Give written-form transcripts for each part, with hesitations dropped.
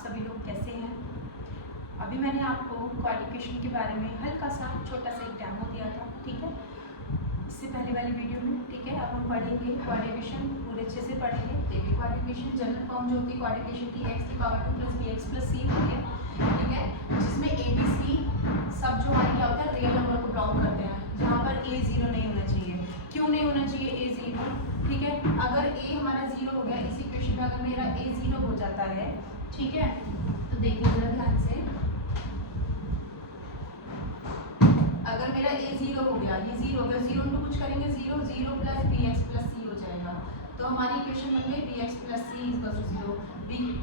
सभी लोग कैसे हैं। अभी मैंने आपको क्वालिफिकेशन के बारे में हल्का सा छोटा सा एक डेमो दिया था, ठीक है, इससे पहले वाली वीडियो में, ठीक है। अब हम पढ़ेंगे क्वालिफिकेशन, पूरे अच्छे से पढ़ेंगे। देखिए क्वालिफिकेशन जनरल फॉर्म जो होती है क्वालिफिकेशन की x की पावर 2 + bx + c होती है, ठीक है, जिसमें a b c सब जो हमारे क्या होता है रियल नंबर को ब्राउन करते हैं, जहाँ पर a 0 नहीं होना चाहिए। क्यों नहीं होना चाहिए a 0, ठीक है। अगर a हमारा 0 हो गया इस इक्वेशन में, अगर मेरा a 0 हो जाता है, ठीक है, तो देखिए जरा ध्यान से, अगर मेरा a 0 हो गया, ये 0 हो गया, 0 इंटू कुछ करेंगे 0 0 + bx + c हो जाएगा। तो हमारी इक्वेशन बन गई bx + c = 0,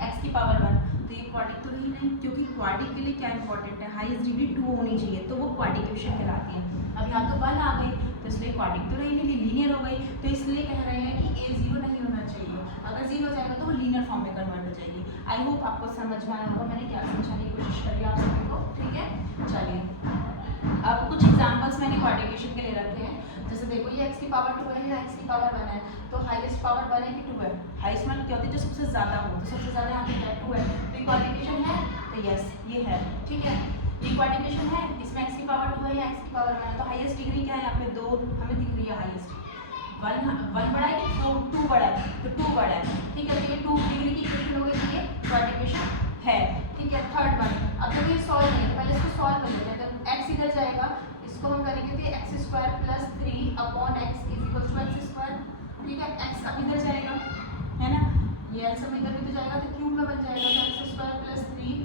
x की पावर 1। तो ये क्वाड्रिक तो ही नहीं, क्योंकि क्वाड्रिक के लिए क्या इंपॉर्टेंट है, हाईएस्ट डिग्री 2 होनी चाहिए, तो वो क्वाड्रिकेशन कहलाती है। अब यहाँ तो 1 आ गई, तो इसलिए क्वाड्रिक तो रही नहीं, लीनियर हो गई, तो इसलिए कह रहे हैं कि a 0 नहीं होना चाहिए। अगर 0 हो जाएगा तो वो लीनियर फॉर्म में कन्वर्ट हो जाएगी। आई होप आपको समझ में आया होगा मैंने क्या समझाने की कोशिश करी आप सभी को, ठीक है। चलिए अब कुछ एग्जांपल्स मैंने क्वाड्रिकेशन के लिए रखे हैं। जैसे देखो ये x की पावर 2 है, या x की पावर 1 है, तो हाईएस्ट पावर 1 है कि 2 है? हाईएस्ट मान क्या होती है, जो सबसे ज्यादा हो, तो सबसे ज्यादा यहाँ पे 2 है, तो क्वाड्रिकेशन है, तो यस ये है, ठीक है। ये क्वाड्रिकेशन है, इसमें x की पावर 2 है या x की पावर 1 है, तो हाईएस्ट डिग्री क्या है यहाँ पे 2 हमें दिख रही है हाईएस्ट। 1 बड़ा है कि 2 बड़ा है, तो 2 बड़ा है, ठीक है। तो ये 2 डिग्री की इक्वेशन हो गई, तो ये क्वाड्रिकेशन है, ठीक है। थर्ड वन, अब जब ये सॉल्व करेंगे, पहले इसको सॉल्व कर लेते हैं। तो x इधर जाएगा, इसको हम करेंगे तो x² + 3/x = x², ठीक है। x अब इधर जाएगा, है ना, ये x अब इधर भी तो जाएगा, तो क्यूब में बन जाएगा, तो x² + 3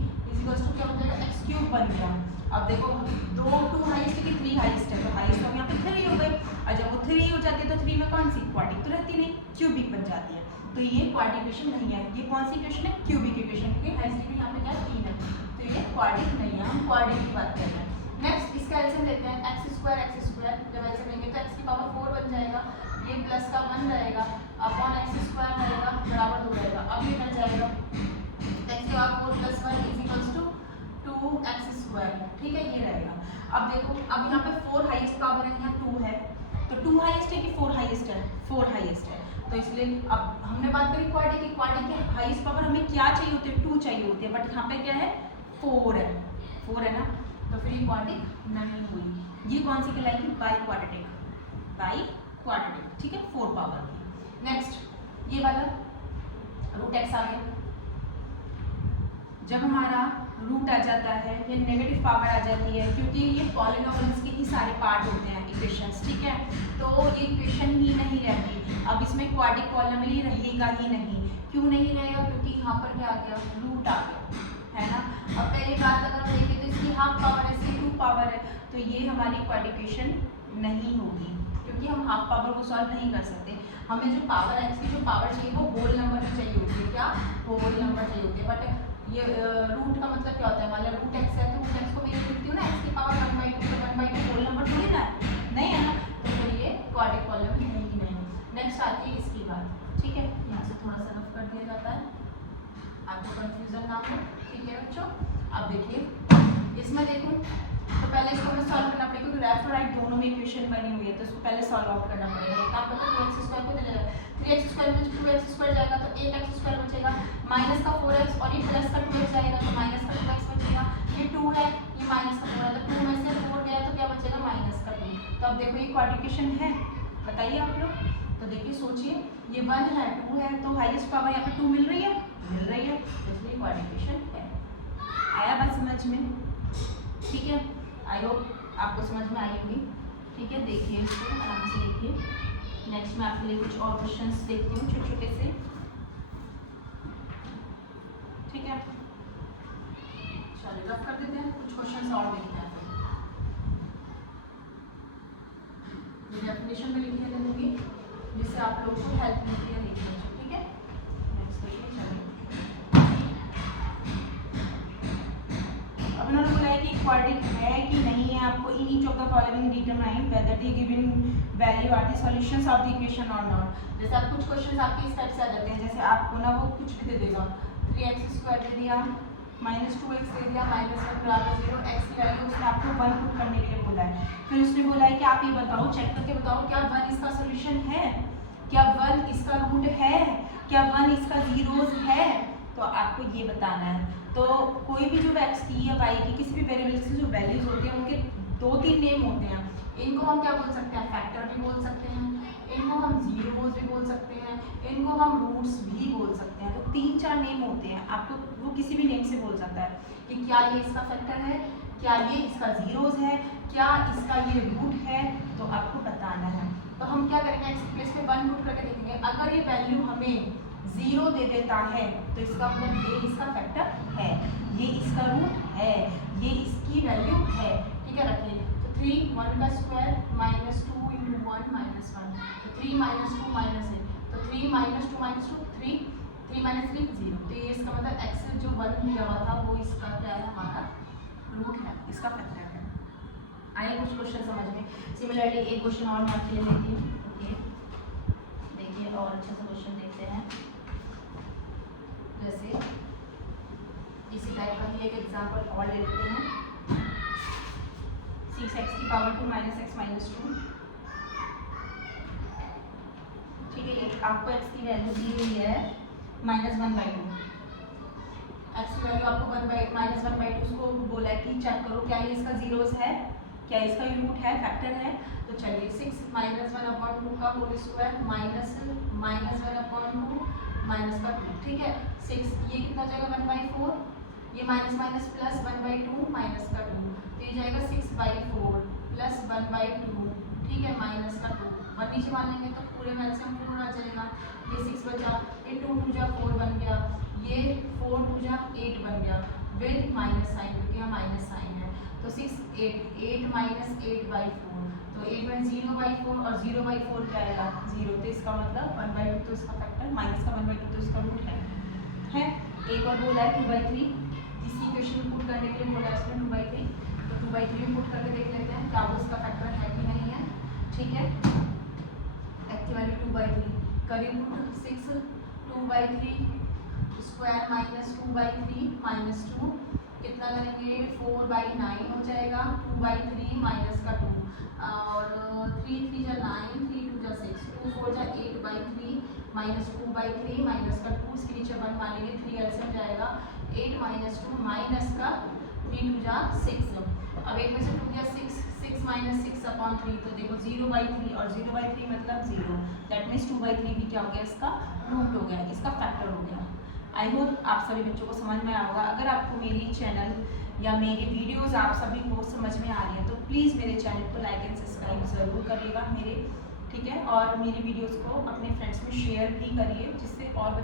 = क्या बन जाएगा, x³ बन गया। अब देखो 2 हाईएस्ट है कि 3 हाईएस्ट है, तो हाईएस्ट तो यहाँ पे 3 हो गई, और जब वो 3 हो जाती है तो 3 में कौन सी क्वाड्रिक तो रहती नहीं, क्यूबिक बन जाती है, तो ये क्वाड्रिकेशन नहीं है। ये कौन सी इक्वेशन है, क्यूबिक इक्वेशन, क्योंकि हाईएस्ट डिग्री यहाँ पे क्या 3 है, तो ये क्वाड्रिक नहीं है, हम क्वाड्रिक की बात कर रहे हैं। नेक्स्ट इसका एलसीएम लेते हैं, x² जब एलसीएम लेंगे तो x की पावर 4 बन जाएगा, ये प्लस का 1 रहेगा, अपॉन x² रहेगा बराबर 2 रहेगा। अब ये कट जाएगा, x की पावर 4 + 1 = 2x², ठीक है, ये रहेगा। अब देखो अब यहाँ पे 4 हाईएस्ट पावर है, यहाँ 2 है, तो 2 हाईएस्ट है कि 4 हाईएस्ट है, 4 हाईएस्ट है, तो इसलिए अब हमने बात करी क्वाड्रिक की, क्वाड्रिक के हाईएस्ट पावर हमें क्या चाहिए होती है, 2 चाहिए होती है, बट यहाँ पे क्या है 4 है, 4 है ना, तो फिर ये क्वाड्रिक नहीं हुई। ये कौन सी कहलाएगी, बाई क्वाड्रेटिक, ठीक है, 4 पावर की। नेक्स्ट ये वाला √x आ गया, जब हमारा रूट आ जाता है ये नेगेटिव पावर आ जाती है, क्योंकि ये पॉलिनोमियल्स के ही सारे पार्ट होते हैं इक्वेशंस, ठीक है, तो ये इक्वेशन ही नहीं रहती। अब इसमें क्वाड्रिक पॉलिनोमियल रहेगा ही नहीं, क्यों नहीं रहेगा, क्योंकि यहाँ पर क्या आ गया, रूट आ गया, है ना। अब पहली बात अगर हम देखें तो इसकी हाफ पावर है, इसकी 2 पावर है, तो ये हमारी क्वाड्रिकेशन नहीं होगी, क्योंकि हम हाफ पावर को सॉल्व नहीं कर सकते। हमें जो पावर है, इसकी जो पावर चाहिए वो होल नंबर की चाहिए होती है, क्या होल नंबर चाहिए होती है। बट ये रूट का मतलब क्या होता है, मान लो √x है, तो √x को मैं लिखती हूँ ना x की पावर 1/2, तो 1/2 होल नंबर थोड़ी ना नहीं है ना, तो फिर ये क्वाड्रिक पॉलिनोमियल नहीं। नेक्स्ट आती है इसकी बात, ठीक है, यहाँ से थोड़ा सा रफ कर दिया जाता है, आपको कंफ्यूजन ना हो, ठीक है बच्चों। अब देखिए इसमें देखो, तो पहले इसको हमें सॉल्व करना पड़ेगा, क्योंकि लेफ्ट और राइट दोनों में इक्वेशन बनी हुई है, तो इसको पहले सॉल्व आउट करना पड़ेगा। एक आप लोग 2x² को दे देगा, 3x² में 2x² जाएगा तो 8x² बचेगा, माइनस का 4x और ये प्लस का 2x जाएगा तो माइनस का 2x बचेगा। ये 2 है, ये माइनस का 4 है, तो 2 में से 4 गया तो क्या बचेगा, माइनस का 2। तो अब देखो ये क्वाड्रिकेशन है, बताइए आप लोग, तो देखिए सोचिए, ये 1 है 2 है, तो हाईएस्ट पावर यहाँ पे 2 मिल रही है, इसलिए क्वाड्रिकेशन है। आया बात समझ में, ठीक है, आई होप आपको समझ में आई होगी, ठीक है। देखिए इसको आराम से देखिए। नेक्स्ट मैं आपके लिए कुछ और क्वेश्चंस देखती हूँ छोटे छोटे से, ठीक है, चलिए रफ कर देते हैं, कुछ क्वेश्चंस और देखते हैं। ये डेफिनेशन में लिख के दूंगी, जिससे आप लोगों को हेल्प मिलती है लिखने में, ठीक है। नेक्स्ट क्वेश्चन चलिए, अब उन्होंने बोला है कि क्वाड्रिक है कि नहीं है, आपको in each of the following determine whether the given value are the solutions of the equation और नॉट। जैसे आप कुछ क्वेश्चंस आपके इस टाइप से आ जाते हैं, जैसे आपको ना वो कुछ भी दे देगा, 3x² दे दिया, -2x दे दिया, -1 = 0, x की वैल्यू उसने आपको 1 पुट करने के लिए बोला है। फिर उसने बोला है कि आप ये बताओ, चेक करके बताओ, क्या 1 इसका सॉल्यूशन है, क्या 1 इसका रूट है, क्या 1 इसका जीरोस है, तो तो आपको ये बताना है। तो कोई भी जो x की या y की किसी भी वेरिएबल्स की जो वैल्यूज होती हैं उनके 2-3 नेम होते हैं। इनको हम क्या बोल सकते हैं, फैक्टर भी बोल सकते हैं, इनको हम जीरोस भी बोल सकते हैं, इनको हम रूट्स भी बोल सकते हैं। तो 3-4 नेम होते हैं, आपको वो किसी भी नेम से बोल सकता है कि क्या ये इसका फैक्टर है, क्या ये इसका जीरोस है, क्या इसका ये रूट है, तो आपको बताना है। तो हम क्या करेंगे, x की प्लेस पे 1 पुट करके देखेंगे। अगर ये वैल्यू हमें 0 दे देता है तो इसका मतलब ये इसका फैक्टर है, ये इसका रूट है, ये इसकी वैल्यू है। ठीक है, रखिए। तो 3 1 का स्क्वायर माइनस 2 इंटू 1 माइनस 1, तो 3 माइनस 2 माइनस 8, तो 3 माइनस 2 माइनस 2 3, 3 माइनस 3 0। तो ये इसका मतलब x जो 1 दिया हुआ था वो इसका क्या है, हमारा रूट है, इसका फैक्टर है। आइए कुछ क्वेश्चन समझ में। सिमिलरली एक क्वेश्चन और मैं आपके लिए लेती हूँ। ओके, देखिए और अच्छा सा क्वेश्चन देखते हैं। जैसे इसी टाइप का ही एक एग्जांपल और ले लेते हैं। 6x की पावर 2 माइनस एक्स माइनस 2। ठीक है, ये आपको x की वैल्यू दी हुई है -1/2। x की वैल्यू आपको -1/2 उसको बोला है कि चेक करो क्या ये इसका जीरोस है, क्या इसका ये रूट है, फैक्टर है। तो चलिए 6 -1/2 का होल स्क्वायर माइनस -1/2 माइनस का 2। ठीक है, 6 ये कितना जाएगा 1/4, ये माइनस माइनस प्लस 1/2 माइनस का 2, तो ये जाएगा 6/4 प्लस 1/2। ठीक है, माइनस का 2, 1 नीचे मान लेंगे तो पूरे में एलसीएम 4 आ जाएगा। ये 6 बचा, ये 2 2 जा 4 बन गया, ये 4 2 जा 8 बन गया विद माइनस साइन, क्योंकि यहाँ माइनस साइन है। तो 6 8 माइनस 8/4, तो 8 में 0/4 और 0/4 क्या आएगा 0, तो इसका मतलब 1/2 तो इसका फैक्टर, माइनस का 1/2 तो इसका रूट है। एक और बोला है 2/3, इसी इक्वेशन में पुट करने के लिए बोला है इसमें 2/3, तो 2/3 पुट करके देख लेते हैं क्या वो इसका फैक्टर है कि नहीं है। ठीक है, एक्टिव वैल्यू 2/3 करीब पुट 6 2/3 स्क्वायर माइनस 2/3 माइनस 2 कितना करेंगे 4/9 हो जाएगा, 2/3 माइनस का 2 और 3 3 जा 9, 3 2 जा 6, 2 4 जा 8/3 माइनस 2/3 माइनस का 2, इसके नीचे 1 मानेंगे, 3 एलसीएम जाएगा 8 माइनस 2 माइनस का 3 2 जा 6। अब 8 में से 2 गया 6, 6 माइनस 6/3, तो देखो 0/3 और 0/3 मतलब 0, दैट मीन्स 2/3 भी क्या हो गया, इसका रूट हो गया, इसका फैक्टर हो गया। आई होप आप सभी बच्चों को समझ में आया होगा। अगर आपको मेरी चैनल या मेरी वीडियोस आप सभी को समझ में आ रही है तो प्लीज़ मेरे चैनल को लाइक एंड सब्सक्राइब ज़रूर करिएगा मेरे। ठीक है, और मेरी वीडियोस को अपने फ्रेंड्स में शेयर भी करिए जिससे और